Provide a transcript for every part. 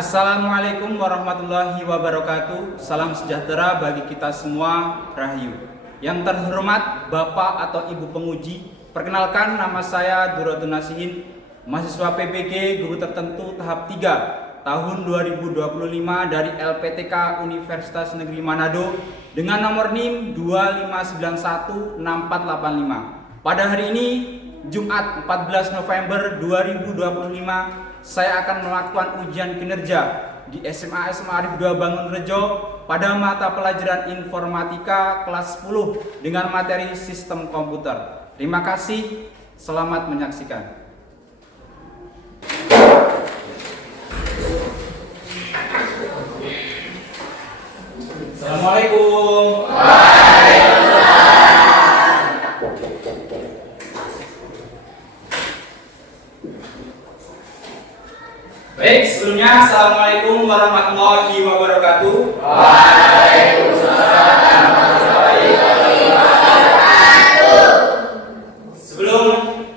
Assalamualaikum warahmatullahi wabarakatuh. Salam sejahtera bagi kita semua, Rahayu. Yang terhormat Bapak atau Ibu penguji, perkenalkan nama saya Duratun Nasihin, mahasiswa PPG Guru Tertentu tahap 3 tahun 2025 dari LPTK Universitas Negeri Manado dengan nomor NIM 2591645. Pada hari ini, Jumat 14 November 2025, saya akan melakukan ujian kinerja di SMA Arif 2 Bangunrejo pada mata pelajaran informatika kelas 10 dengan materi sistem komputer. Terima kasih, selamat menyaksikan. Assalamualaikum. Baik, sebelumnya Assalamualaikum warahmatullahi wabarakatuh. Waalaikumsalam warahmatullahi wabarakatuh. Sebelum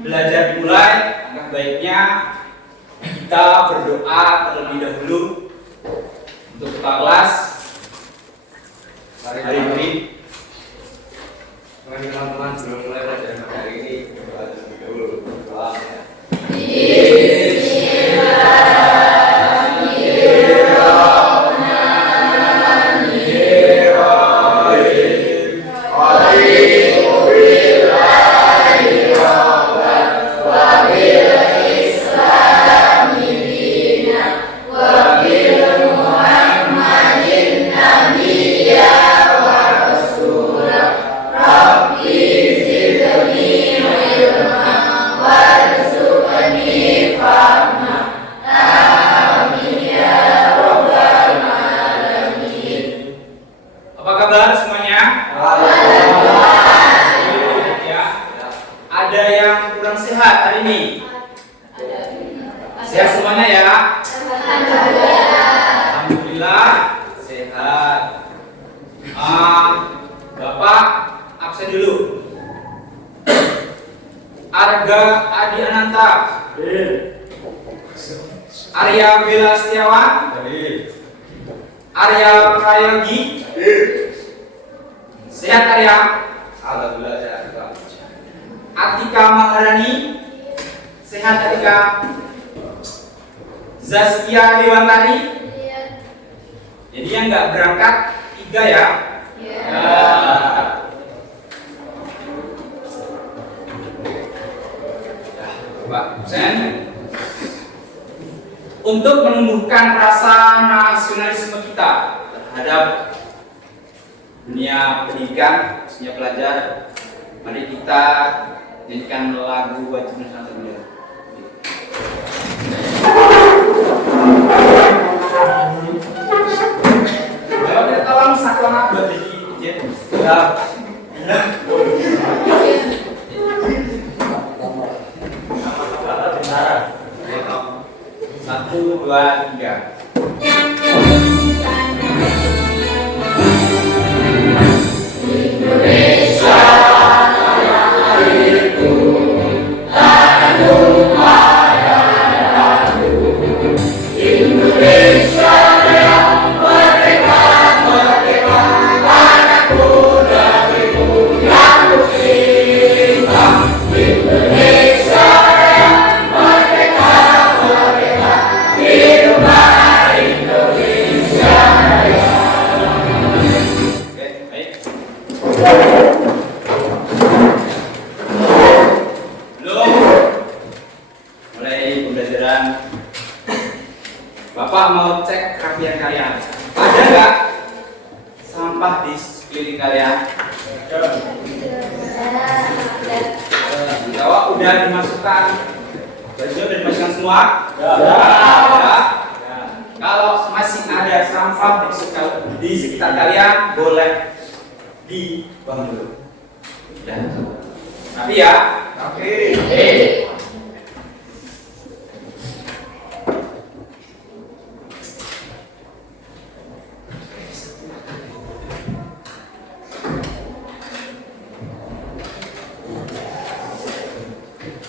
belajar dimulai, alangkah baiknya kita berdoa terlebih dahulu untuk ketua kelas. Hari ini teman-teman, sebelum mulai pelajaran hari ini, berdoa terlebih dahulu. Berdoa ya. Arya Bella Setiawan, Arya Prayogi, sehat Arya. Alhamdulillah sehat. Atika Maharani, sehat Atika. Zaskia Dewantari, jadi yang nggak berangkat 3 ya. Pak Sen. Untuk menumbuhkan rasa nasionalisme kita terhadap dunia pendidikan, khususnya pelajar, mari kita nyanyikan lagu wajib nasional terlebih dahulu. Kita tolong satuan apa di izin. Satu, dua, tiga. Indonesia airku, tanahku marahku. Indonesia yang merdeka, merdeka, anakku negeriku yang ku cinta. Indonesia yang merdeka, merdeka, hiduplah Indonesia Raya. Oke, baik. Belum mulai pembelajaran. Bapak mau cek kerapian kalian. Ada nggak sampah di sekeliling kalian? Jawab udah dimasukkan. Baju udah dimasukkan semua? Ya. Kalau masih ada sampah di sekitar kalian, boleh dibuang dulu. Ya. Tapi ya. Oke.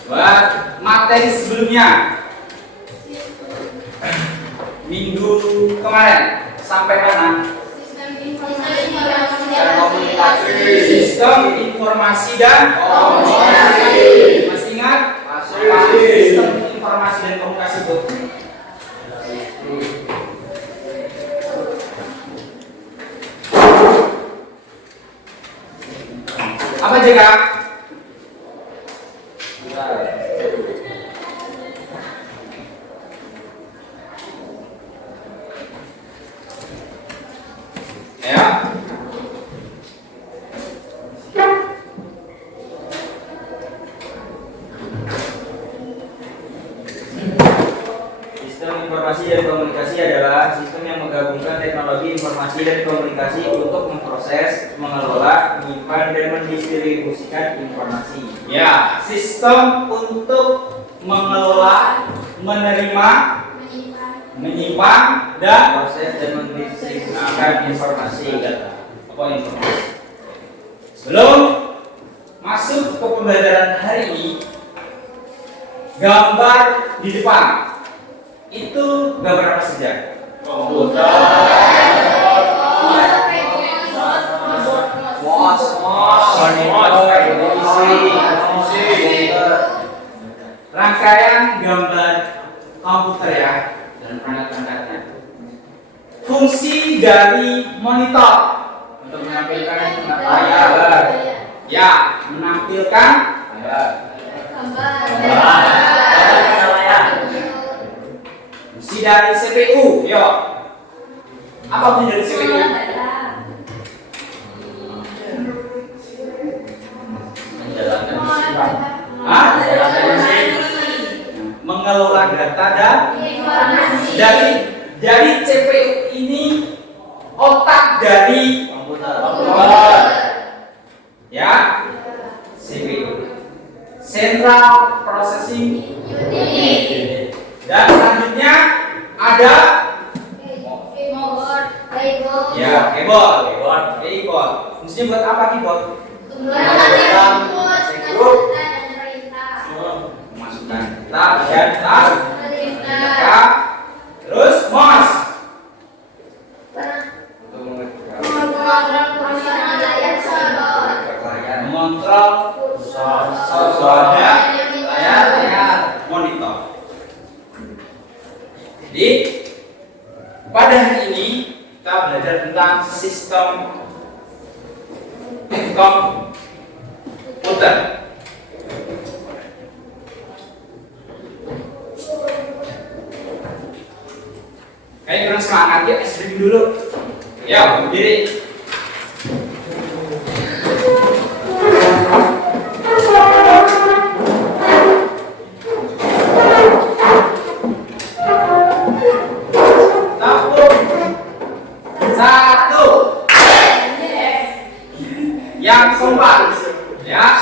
Buat materi sebelumnya, minggu kemarin? Sampai mana? Sistem informasi dan komunikasi. Masih ingat? Sistem informasi dan komunikasi, Bu. Apa aja, Kak? Ya. Sistem informasi dan komunikasi adalah sistem yang menggabungkan teknologi informasi dan komunikasi untuk memproses, mengelola, menyimpan, dan mendistribusikan informasi. Ya, sistem untuk mengelola, menerima, menyimpan, dan Proses dan mendistribusikan informasi. apa informasi. Sebelum masuk ke pembelajaran hari ini, gambar di depan itu gambar apa saja? Rangkaian gambar komputer ya dan perangkat-perangkatnya. Fungsi dari monitor untuk menampilkan layar. Ya, menampilkan fungsi dari CPU. Yo. Apa fungsi dari CPU? Hah? Mengelola data dan dari CPU ini otak dari komputer. Ya, CPU, Central Processing Unit. Dan selanjutnya ada ya keyboard. Fungsinya buat apa keyboard? Memasukkan tab dan tab. Terus mouse. Mengontrol layar monitor. Jadi pada hari ini kita belajar tentang sistem komputer. Kayak kurang semangat ya, stretching dulu. Ya, berdiri. Satu. Yang kompak. Ya.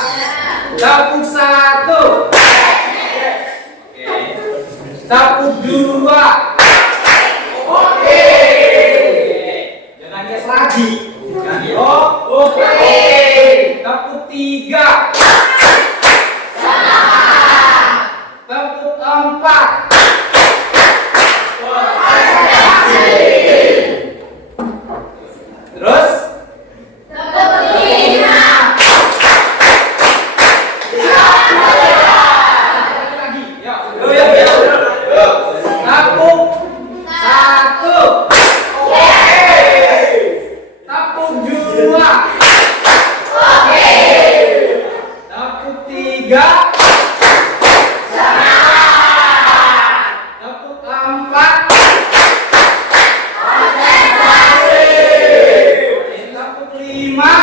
Tepuk satu. Oke. Tepuk dua. Oke. Jangan yes lagi. Oke. Tepuk tiga. Tepuk empat. Terus lagi. Ya. Tepuk satu. Tepuk dua. Tepuk tiga. Tepuk empat. Tepuk lima.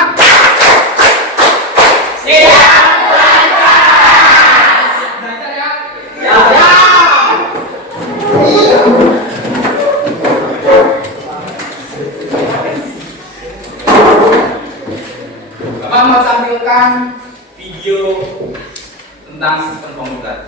Belajar ya. Bapak mau tampilkan video tentang sistem komputer.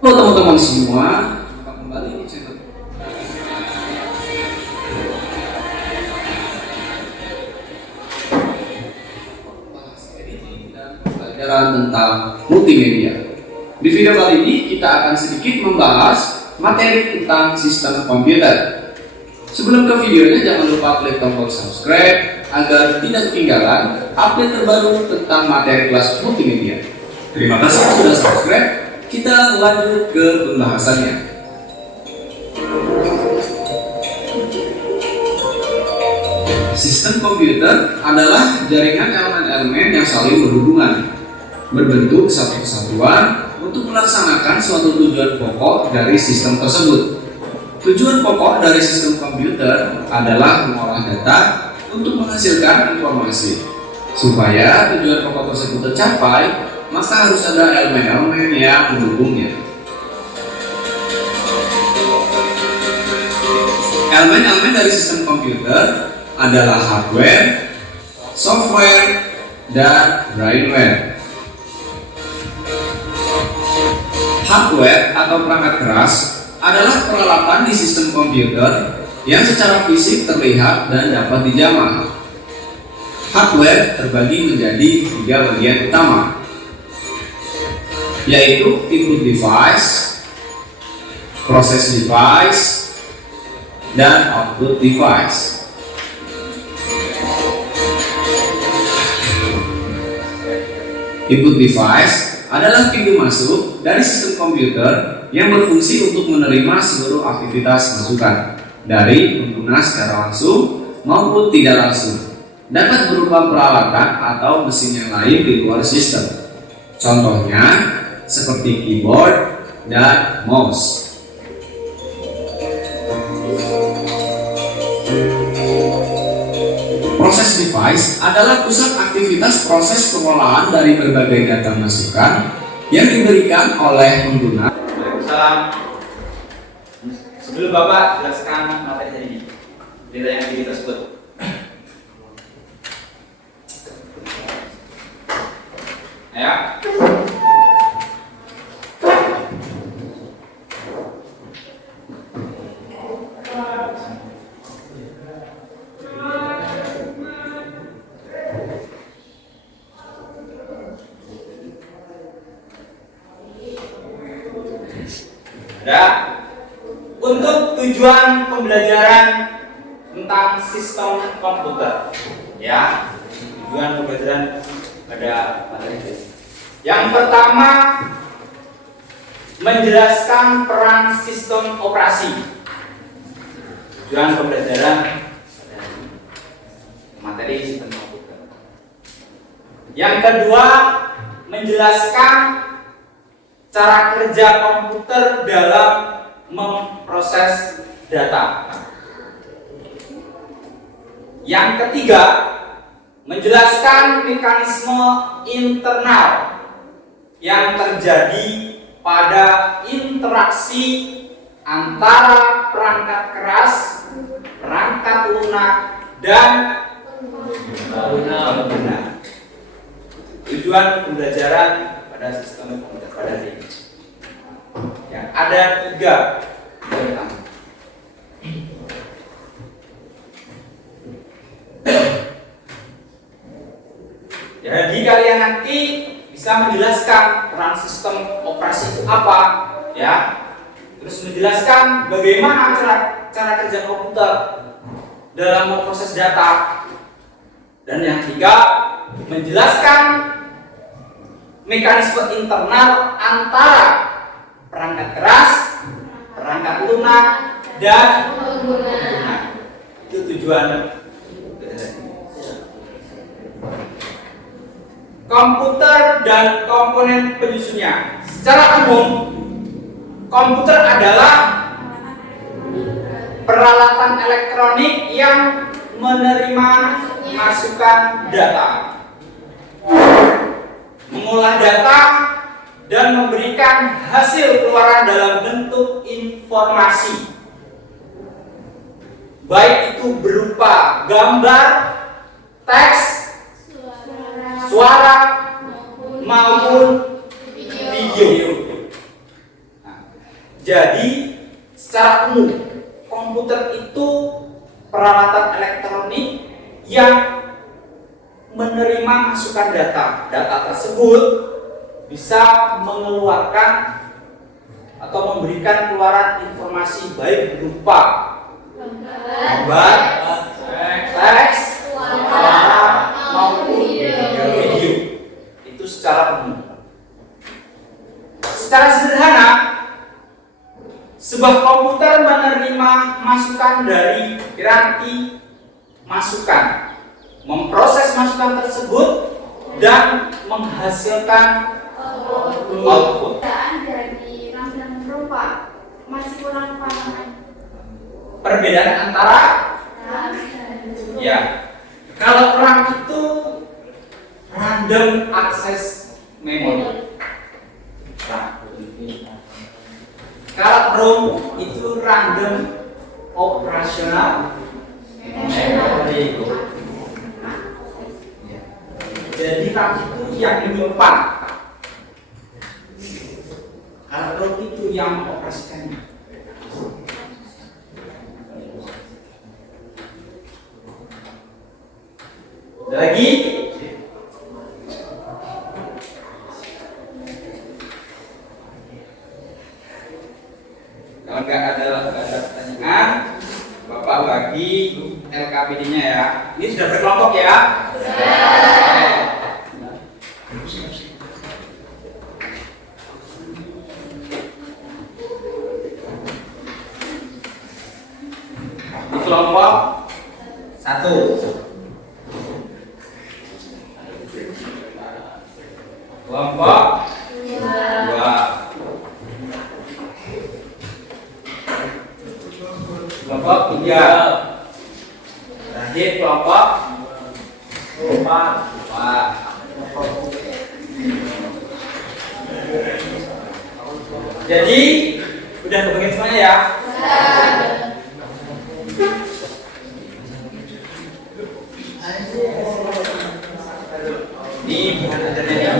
Halo teman-teman semua, jumpa kembali di channel editing dan pembelajaran tentang multimedia. Di video kali ini kita akan sedikit membahas materi tentang sistem komputer. Sebelum ke videonya, jangan lupa klik tombol subscribe agar tidak ketinggalan update terbaru tentang materi kelas multimedia. Terima kasih sudah subscribe. Kita lanjut ke pembahasannya. Sistem komputer adalah jaringan elemen-elemen yang saling berhubungan, berbentuk satu kesatuan untuk melaksanakan suatu tujuan pokok dari sistem tersebut. Tujuan pokok dari sistem komputer adalah mengolah data untuk menghasilkan informasi. Supaya tujuan pokok tersebut tercapai, maka harus ada elemen-elemen yang mendukungnya. Elemen-elemen dari sistem komputer adalah hardware, software, dan brainware. Hardware atau perangkat keras adalah peralatan di sistem komputer yang secara fisik terlihat dan dapat dijamah. Hardware terbagi menjadi 3 bagian utama, yaitu input device, process device, dan output device. Input device adalah pintu masuk dari sistem komputer yang berfungsi untuk menerima seluruh aktivitas masukan dari pengguna secara langsung maupun tidak langsung. Dapat berupa peralatan atau mesin yang lain di luar sistem. Contohnya seperti keyboard dan mouse. Proses device adalah pusat aktivitas proses pengolahan dari berbagai data masukan yang diberikan oleh pengguna. Waalaikumsalam. Sebelum Bapak jelaskan materi tadi, data yang kita sebut. Ya. Untuk tujuan pembelajaran tentang sistem komputer, ya, tujuan pembelajaran pada materi ini. Yang pertama, menjelaskan peran sistem operasi. Tujuan pembelajaran materi sistem komputer. Yang kedua, menjelaskan cara kerja komputer dalam memproses data. Yang ketiga, menjelaskan mekanisme internal yang terjadi pada interaksi antara perangkat keras, perangkat lunak, dan pengguna. Tujuan pembelajaran pada sistem komputer pada hari ini. Ya, ada 3 yang utama. Jadi kalian nanti bisa menjelaskan peran sistem operasi itu apa, ya. Terus menjelaskan bagaimana cara kerja komputer dalam memproses data. Dan yang ketiga, menjelaskan mekanisme internal antara perangkat keras, perangkat lunak, dan pengguna. Itu tujuan. Komputer dan komponen penyusunnya. Secara umum, komputer adalah peralatan elektronik yang menerima masukan data, mengolah data, dan memberikan hasil keluaran dalam bentuk informasi, baik itu berupa gambar, teks, suara, maupun video. Nah, Jadi secara umum komputer itu peralatan elektronik yang menerima masukan data. Data tersebut bisa mengeluarkan atau memberikan keluaran informasi baik berupa gambar, teks, suara maupun video. Itu secara umum. Secara sederhana, sebuah komputer menerima masukan dari piranti masukan, memproses masukan tersebut dan menghasilkan output. Dari RAM dan ROM Pak masih kurang paham. Perbedaan antara ya, kalau RAM itu random access memory. Kalau ROM itu random operational memory. Jadi RAM itu yang menyimpan, kalau ROM itu yang mengoperasikannya. Ada lagi? Kalau nggak ada pertanyaan, Bapak bagi LKPD-nya ya. Ini sudah berkelompok ya? Di kelompok 1. Kelompok 2. Kelompok 3. Terakhir kelompok 4. Jadi udah kebagian semuanya ya? Ini bukan ajarnya ya.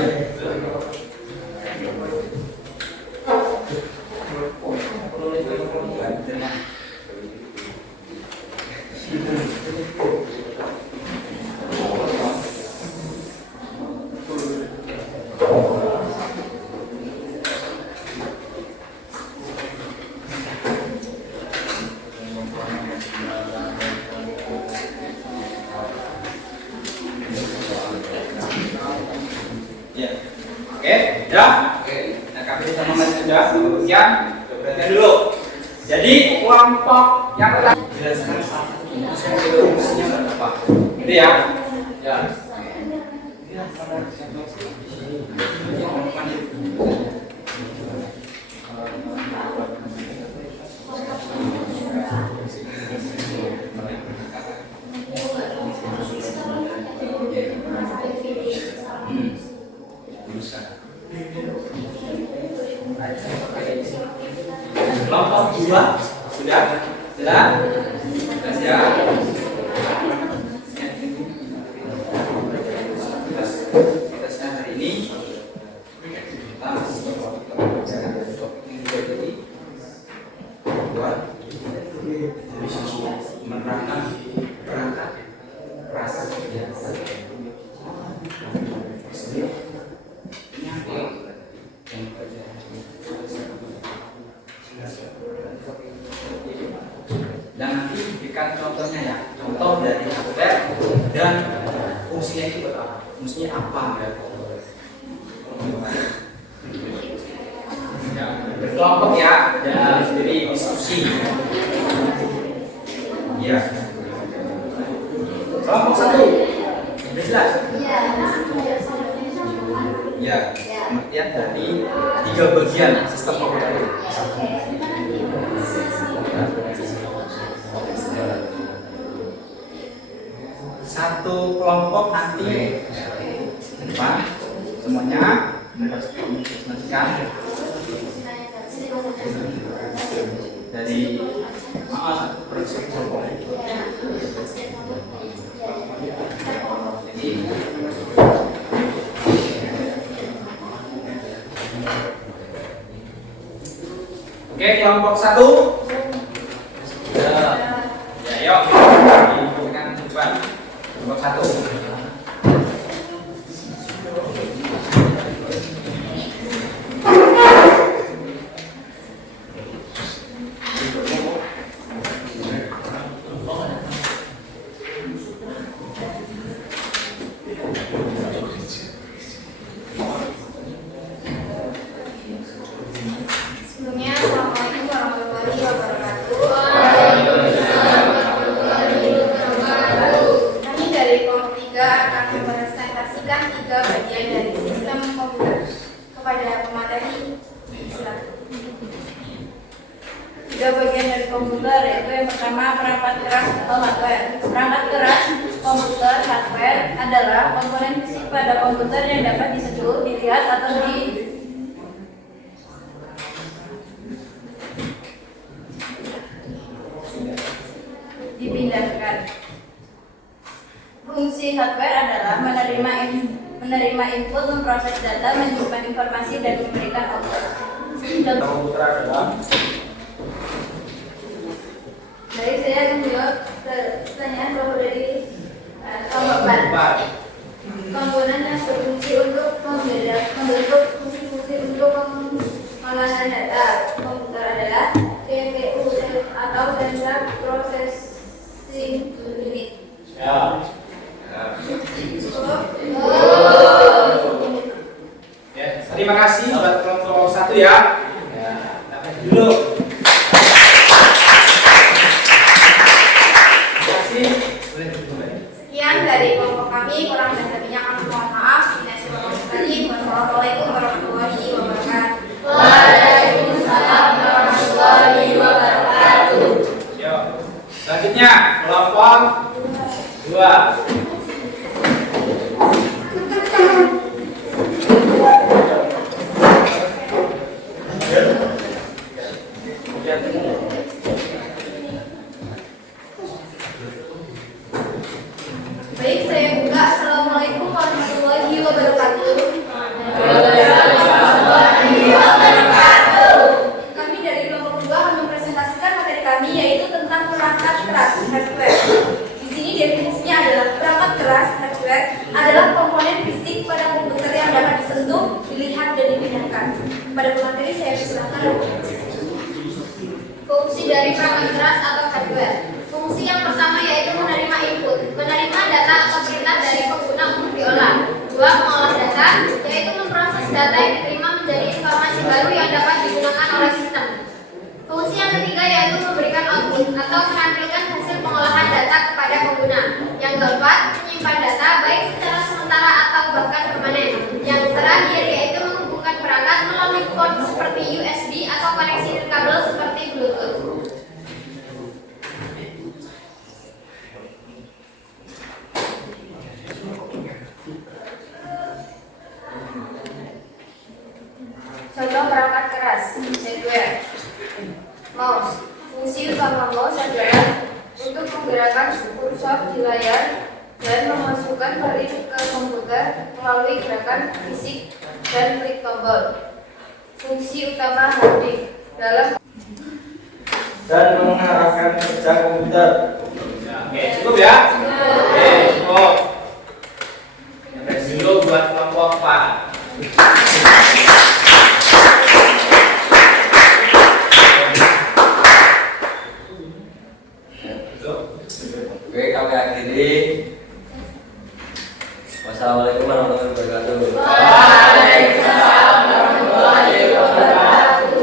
Ya. Oke, ya. Nah, kami sama Mas sudah kemudian perhatikan dulu. Jadi kelompok yang pertama jelaskan fungsinya berapa. Gitu ya. Ya. Kelompok 2 sudah ya. Tugasnya hari ini kita bicara dari topik yang jadi buat menerangkan perangkat perasaan biasa. Dan nanti berikan contohnya ya, contoh dari hardware dan fungsinya itu apa? Fungsinya apa? Ya, berkelompok ya, dan sendiri diskusi. Ya. Kelompok 1, sudah jelas? Ya, pengertian dari 3 bagian sistem komputer. Satu kelompok nanti depan semuanya menjelaskan dari satu persatu kelompok. Jadi Oke, kelompok 1. Ya, yuk kita cepat. Kelompok 1. Sebelumnya, Assalamualaikum warahmatullahi wabarakatuh. Kami dari kelompok 3 akan mempresentasikan 3 bagian dari sistem komputer kepada pemateri. Silakan. 3 bagian dari komputer, yaitu yang pertama perangkat keras atau hardware. Perangkat keras komputer hardware adalah komponen fisik pada komputer yang dapat disentuh, dilihat atau dipindahkan. Fungsi hardware adalah menerima input, memproses data, menyimpan informasi, dan memberikan output. Komputer adalah Baik, saya akan menjawab pertanyaan kelompok dari kelompok 4. Komponen yang berfungsi untuk membentuk fungsi-fungsi untuk pengolahan data komputer adalah CPU atau Central Processing Unit. ya. Ya, terima kasih buat kelompok 1 ya. Ya, dapat dulu. Terima kasih. Boleh dimulai. Sekian dari kelompok kami, kurang dan lebihnya kami mohon maaf. Wassalamualaikum warahmatullahi wabarakatuh. Waalaikumsalam warahmatullahi wabarakatuh. Yuk. Selanjutnya kelompok 2. Baik, saya buka. Assalamualaikum warahmatullahi wabarakatuh. Kami dari kelompok 2 akan mempresentasikan materi kami, yaitu tentang perangkat keras hardware. Di sini definisinya adalah perangkat keras hardware adalah komponen fisik pada komputer yang dapat disentuh, dilihat, dan dipindahkan. Pada pemateri saya persilakan. Fungsi dari perangkat keras atau hardware. Fungsi yang pertama yaitu menerima input, menerima data atau perintah dari pengguna untuk diolah. 2. Mengolah data, yaitu memproses data yang diterima menjadi informasi baru yang dapat digunakan oleh sistem. Fungsi yang ketiga yaitu memberikan output atau menampilkan hasil pengolahan data kepada pengguna. Yang keempat, menyimpan data baik secara sementara atau bahkan permanen. Yang terakhir yaitu menghubungkan perangkat melalui port seperti USB atau koneksi kabel seperti Bluetooth. Contoh perangkat keras, hardware. Mouse. Fungsi utama mouse adalah untuk menggerakkan kursor di layar dan memasukkan perintah ke komputer melalui gerakan fisik dan klik tombol. Fungsi utama hard disk dalam Dan mengarahkan kerja komputer. Oke, cukup ya? Oke, cukup. Sampai dulu buat kelompok 4. Oke, kami akhiri. Wassalamualaikum warahmatullahi wabarakatuh. Waalaikumsalam warahmatullahi wabarakatuh.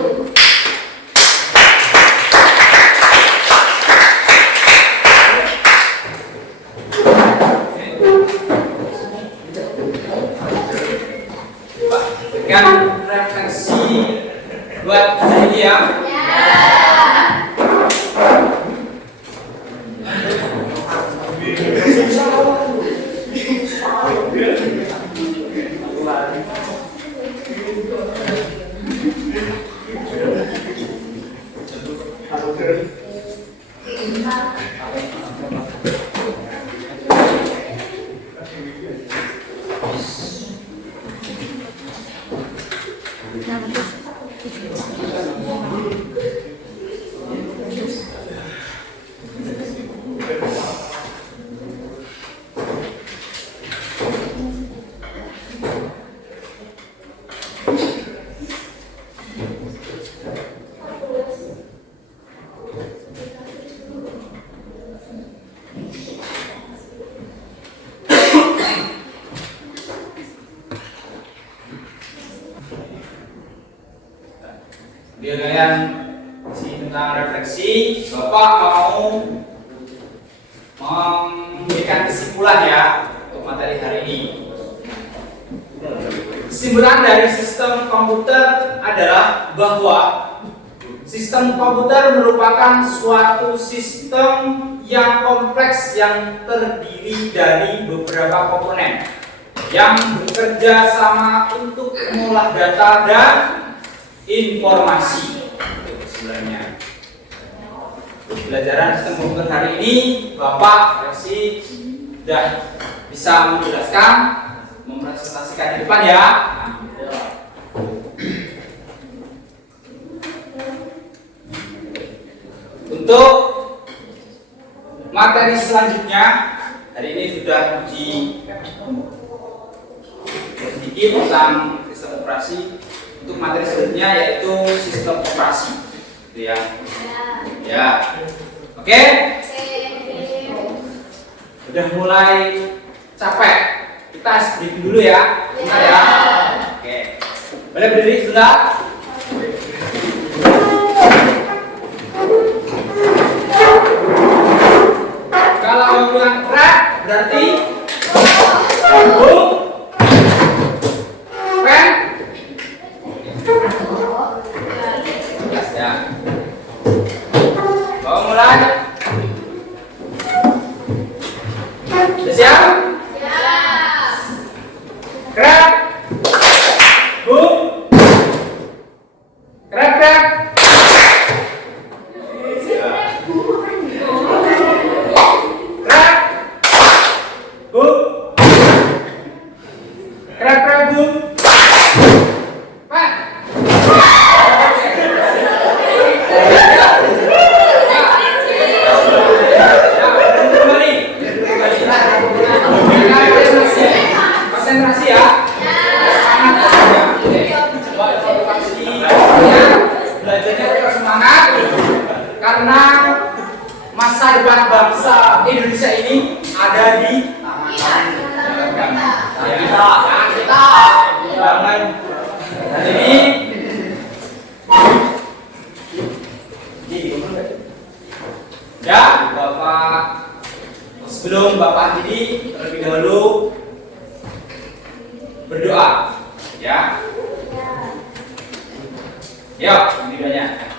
Berikan referensi buat hari ini ya. Biar kalian isi tentang refleksi, Bapak mau memberikan kesimpulan ya untuk materi hari ini. Kesimpulan dari sistem komputer adalah bahwa sistem komputer merupakan suatu sistem yang kompleks yang terdiri dari beberapa komponen yang bekerja sama untuk mengolah data dan informasi. Sebenarnya pelajaran sistem komputer hari ini Bapak Resi sudah bisa menjelaskan, mempresentasikan di depan ya. Untuk materi selanjutnya hari ini sudah sedikit tentang sistem operasi. Untuk materi selanjutnya yaitu sistem operasi, gitu ya. Ya, oke. Udah mulai capek, kita break dulu ya, benar ya. Oke, boleh berdiri sudah. Kalau mau bilang crack berarti pen. Jelas ya. Mau mulai? Sudah siap? Siap. Crack. Boom. Crack crack. Crack crack boom. Pak. Konsentrasi ya. Belajarnya tetap semangat karena masa depan bangsa Indonesia ini ada di tangan kita. Jangan hari ini ya Bapak, sebelum Bapak akhiri terlebih dahulu berdoa ya. Yuk, videonya.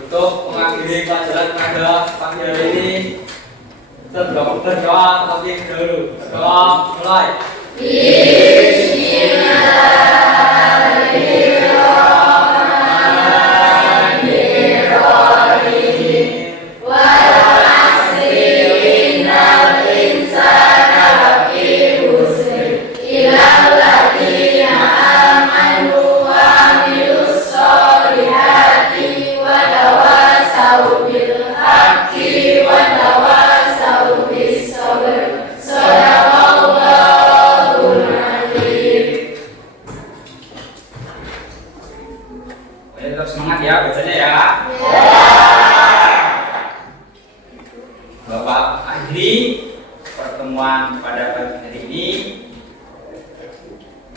Untuk mengakhiri pelajaran pada pagi hari ini, berdoa terlebih dahulu. Berdoa mulai. Tetap semangat ya bacanya ya. Bapak akhiri pertemuan pada pagi hari ini.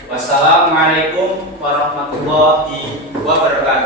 Wassalamualaikum warahmatullahi wabarakatuh.